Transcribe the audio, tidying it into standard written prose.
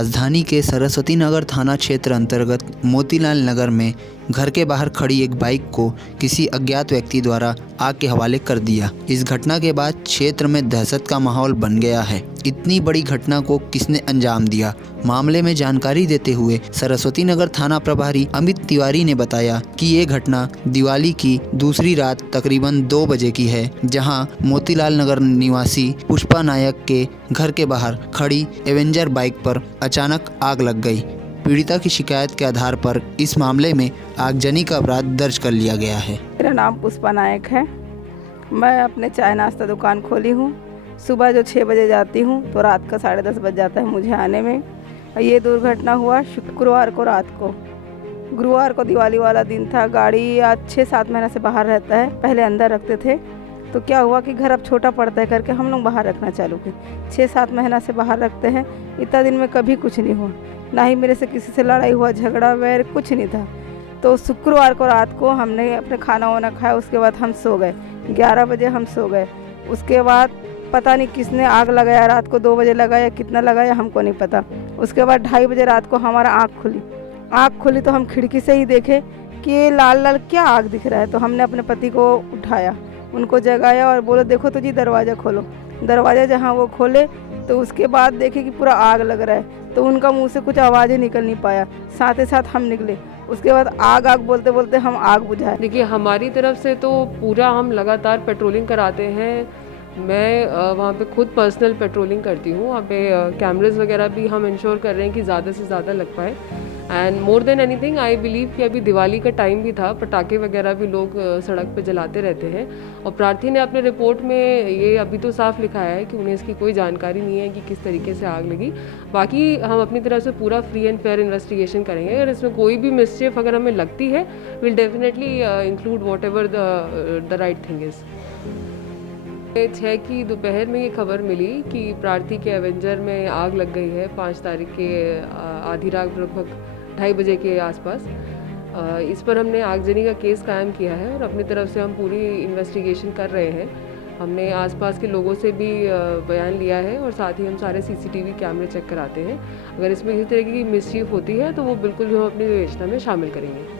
राजधानी के सरस्वती नगर थाना क्षेत्र अंतर्गत मोतीलाल नगर में घर के बाहर खड़ी एक बाइक को किसी अज्ञात व्यक्ति द्वारा आग के हवाले कर दिया। इस घटना के बाद क्षेत्र में दहशत का माहौल बन गया है। इतनी बड़ी घटना को किसने अंजाम दिया? मामले में जानकारी देते हुए सरस्वती नगर थाना प्रभारी अमित तिवारी ने बताया कि ये घटना दिवाली की दूसरी रात तकरीबन 2 बजे की है, जहां मोतीलाल नगर निवासी पुष्पा नायक के घर के बाहर खड़ी एवेंजर बाइक पर अचानक आग लग गई। पीड़िता की शिकायत के आधार पर इस मामले में आगजनी का अपराध दर्ज कर लिया गया है। मेरा नाम पुष्पा नायक है। मैं अपने चाय नाश्ता दुकान खोली हूँ। सुबह जो 6 बजे जाती हूँ तो रात का 10:30 बज जाता है मुझे आने में। ये दुर्घटना हुआ शुक्रवार को रात को। गुरुवार को दिवाली वाला दिन था। गाड़ी आज 6-7 महीना से बाहर रहता है, पहले अंदर रखते थे। तो क्या हुआ कि घर अब छोटा पड़ता है करके हम लोग बाहर रखना चालू किए। 6-7 महीना से बाहर रखते हैं। इतना दिन में कभी कुछ नहीं हुआ, ना ही मेरे से किसी से लड़ाई हुआ, झगड़ा वैर कुछ नहीं था। तो शुक्रवार को रात को हमने अपने खाना वाना खाया, उसके बाद हम सो गए। 11 बजे हम सो गए। उसके बाद पता नहीं किसने आग लगाया, रात को 2 बजे लगाया, कितना लगाया हमको नहीं पता। उसके बाद 2:30 बजे रात को हमारा आँख खुली तो हम खिड़की से ही देखे कि ये लाल लाल क्या आग दिख रहा है। तो हमने अपने पति को उठाया, उनको जगाया और बोलो देखो तो जी दरवाज़ा खोलो। दरवाज़ा जहाँ वो खोले तो उसके बाद देखे कि पूरा आग लग रहा है। तो उनका मुंह से कुछ आवाज़ ही निकल नहीं पाया, साथ ही साथ हम निकले। उसके बाद आग बोलते बोलते हम आग बुझाए। देखिए, हमारी तरफ से तो पूरा हम लगातार पेट्रोलिंग कराते हैं। मैं वहाँ पे खुद पर्सनल पेट्रोलिंग करती हूँ। वहाँ पे कैमरेज वगैरह भी हम इंश्योर कर रहे हैं कि ज़्यादा से ज़्यादा लग पाए। And more than anything I believe कि अभी दिवाली का टाइम भी था, पटाखे वगैरह भी लोग सड़क पे जलाते रहते हैं। और प्रार्थी ने अपने रिपोर्ट में ये अभी तो साफ लिखा है कि उन्हें इसकी कोई जानकारी नहीं है कि किस तरीके से आग लगी। बाकी हम अपनी तरफ से पूरा फ्री एंड फेयर इन्वेस्टिगेशन करेंगे। अगर इसमें कोई भी मिसचीफ अगर हमें लगती है, will definitely include what ever the right thing is. 6 की दोपहर में ये खबर मिली कि प्रार्थी के एवेंजर में आग लग गई है। 5 तारीख के आधी रात लगभग 2:30 बजे के आसपास। इस पर हमने आगजनी का केस कायम किया है और अपनी तरफ से हम पूरी इन्वेस्टिगेशन कर रहे हैं। हमने आसपास के लोगों से भी बयान लिया है और साथ ही हम सारे CCTV कैमरे चेक कराते हैं। अगर इसमें किसी तरह की मिसचीफ होती है तो वो बिल्कुल भी हम अपनी विवेचना में शामिल करेंगे।